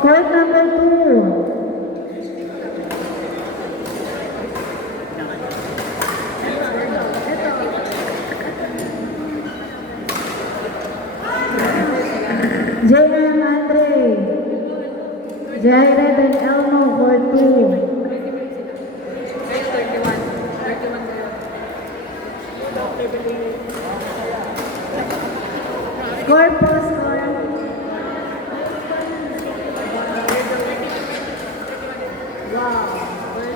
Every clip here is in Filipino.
Court number 2. J.M. Andre, Jared and Elmo for 2. Score po, score. Wow.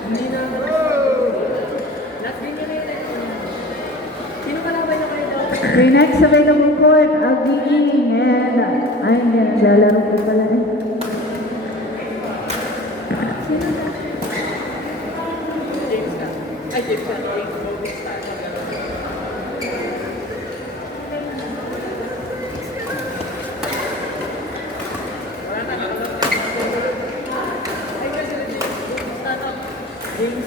Hindi na. Last game yun eh. Sino kalaban nyo kayo daw? Okay, next sa Vegamon Court, Agiging and ay, hindi, naglalaro ko pala eh. Sino na? James ka. Ay, James ka. James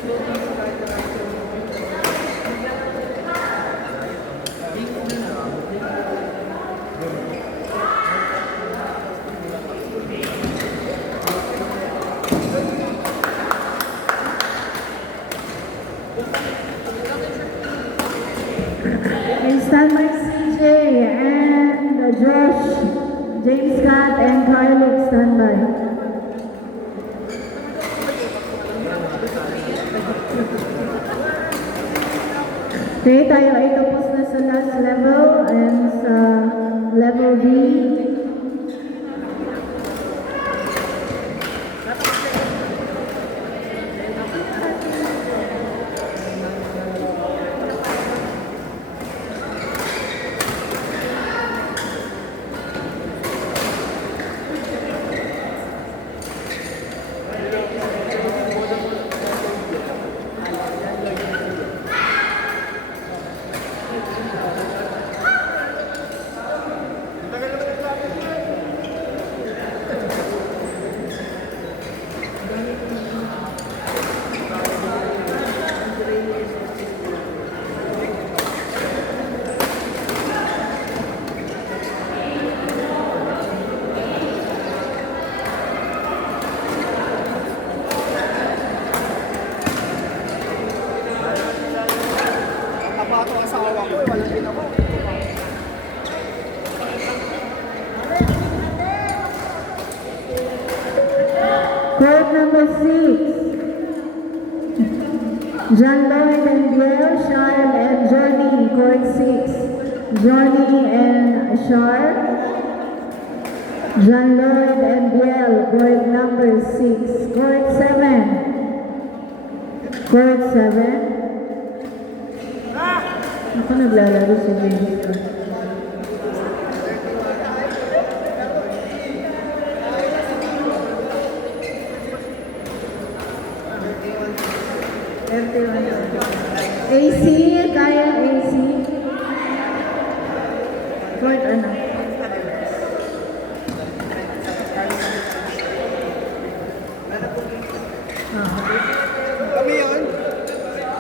stand by CJ and Josh, James Scott and Kyle stand by. Okay, tayo ay tapos na sa last level and sa level B. Court number 6. John Lloyd and Biel, Charles and Johnny, court 6. Johnny and Charles. John Lloyd and Biel, court number 6. Court 7. Court 7. Ako naglalaro si James. AC, kaya AC. Court ano? Kami yun?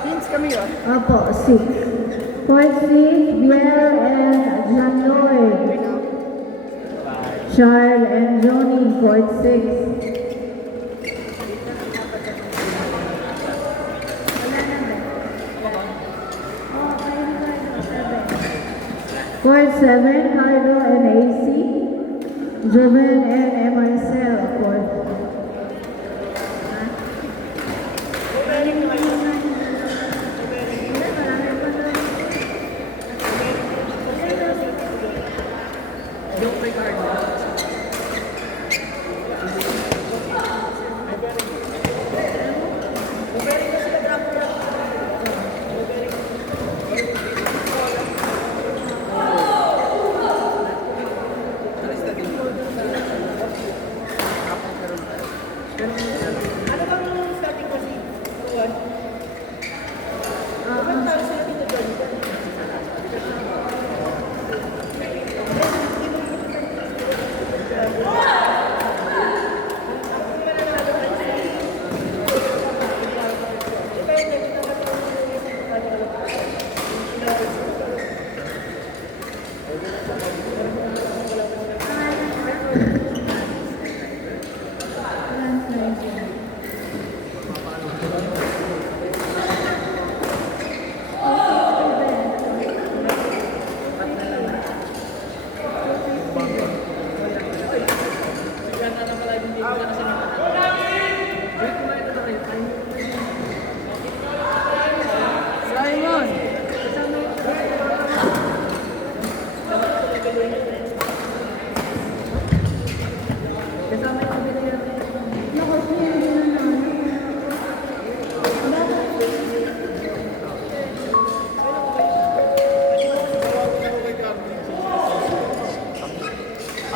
Teams kami yun? Opo, 6. Court 6, Biel and John Lloyd. Charles and Johnny, court 6. Court 7, Carlo and AC. Joven and Marcel, court.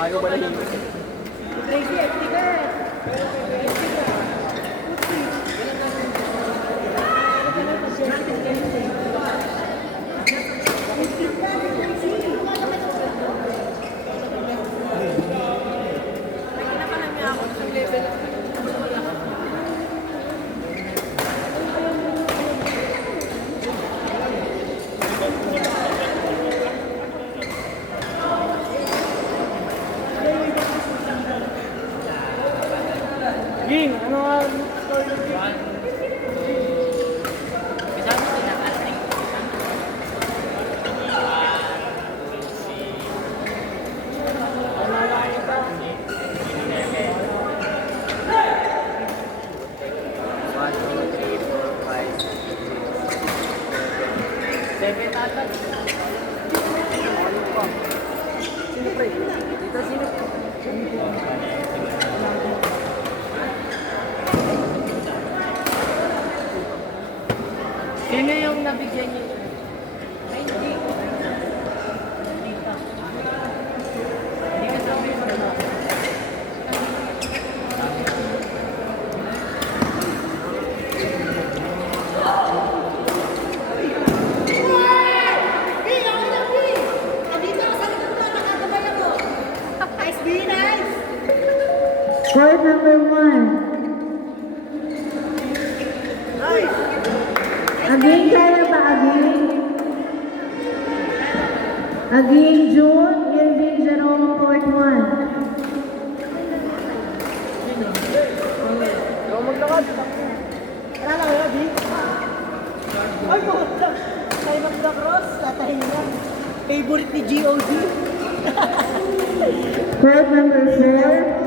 Ayaw ba na Tracy, activate! Ging, ano nga story? Sino pre? Dito sino? Sino yung nabigyan niyo? Ay, hindi. Hindi ka sabi mo na. Court number 1. Nice! Aging kaya ba aging? Aging June, Irving Jerome, Court 1. Ikaw maglakad. Tara na kayo, Di. Ay, puta! Time of the cross. Tatay niya. Favorite ni G.O.D. Court number 4.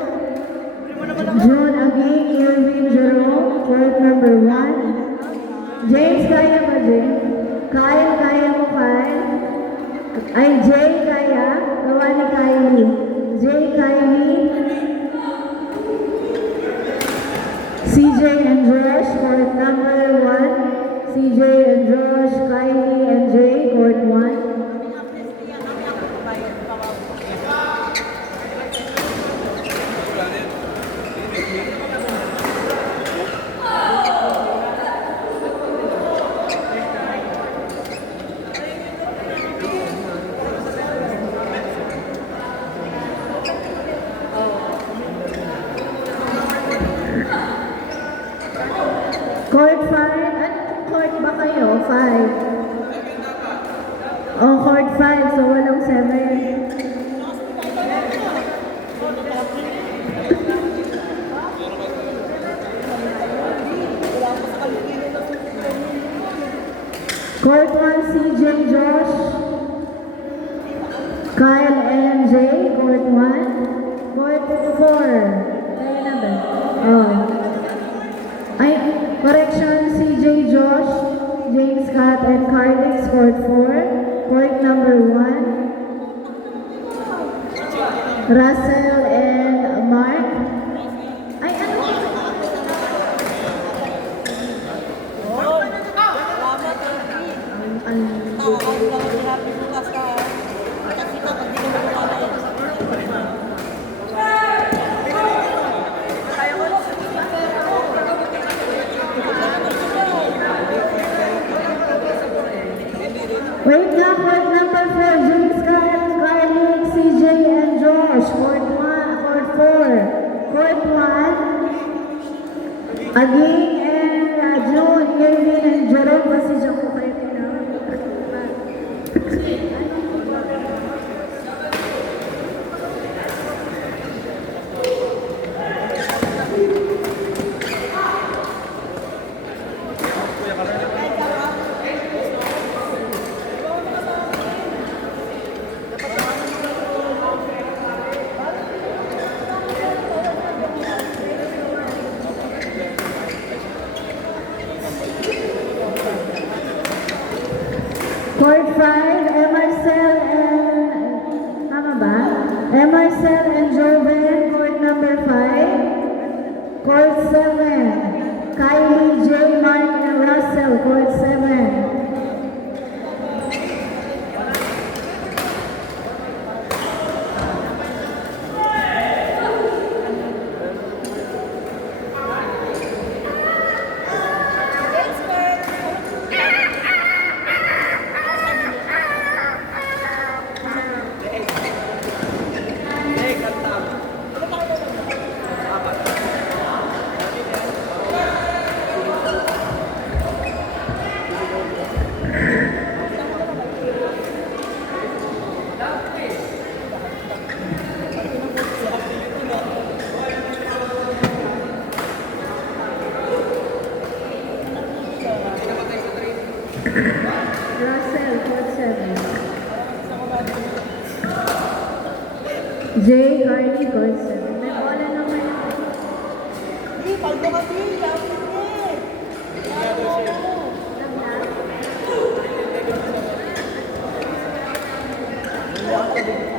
June Aging, Irving Jerome, Court number 1. James, kaya ba, James? Kaya mo, Kyle? Ay, Jay, kaya? Gawa ni Kylie. Jay, Kylie. CJ and Josh, Court number 1. CJ and Josh, Kylie and Jay, Court 1. Court 5? Anong court ba kayo? 5? Oh, court 5. So, walang 7. Court 1, CJ, Josh. Kyle and Jay, Court 1. Court 4. Tayo na ba? Oh. Ay, correction, CJ, Josh, James, Kat, and Carlix, Court 4. Court number 1. Russell and Mark. Ay, ano? Wait lang, court number 4, James, Kat, Carlix, CJ, and Josh. Court 1, Court 4. Court 1. Aging and June, Irvin, and Jerome. Kasi dyan ko kayo tinawag. Court 5, Emerson and... Tama ba? Emerson and Joven, court number 5. Court 7, Kylie, J, Mark, and Russell, court 7. J. Carly Corson. May bola na kayo. Di, paldo ka din. Lapit eh.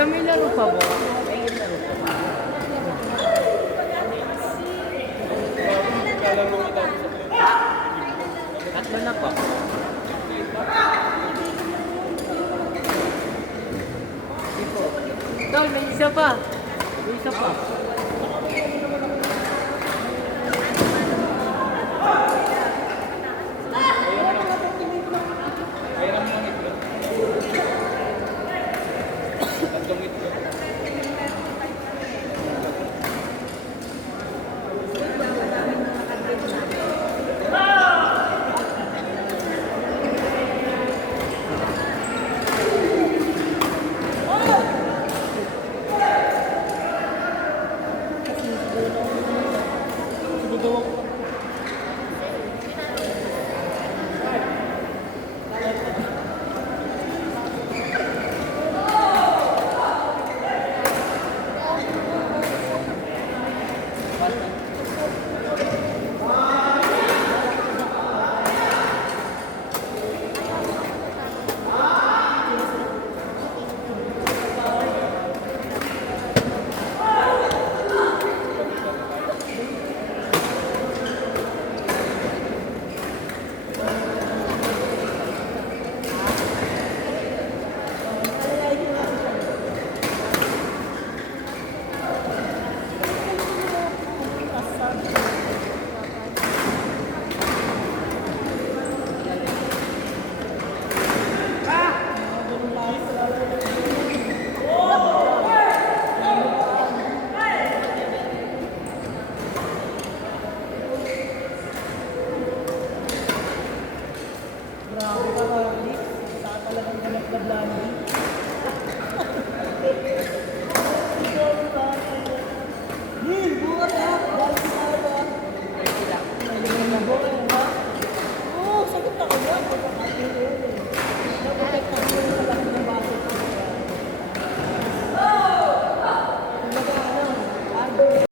Dito may laro pa ba? May laro pa ba? Tatlo na pa. Tol, may isa pa. May isa pa.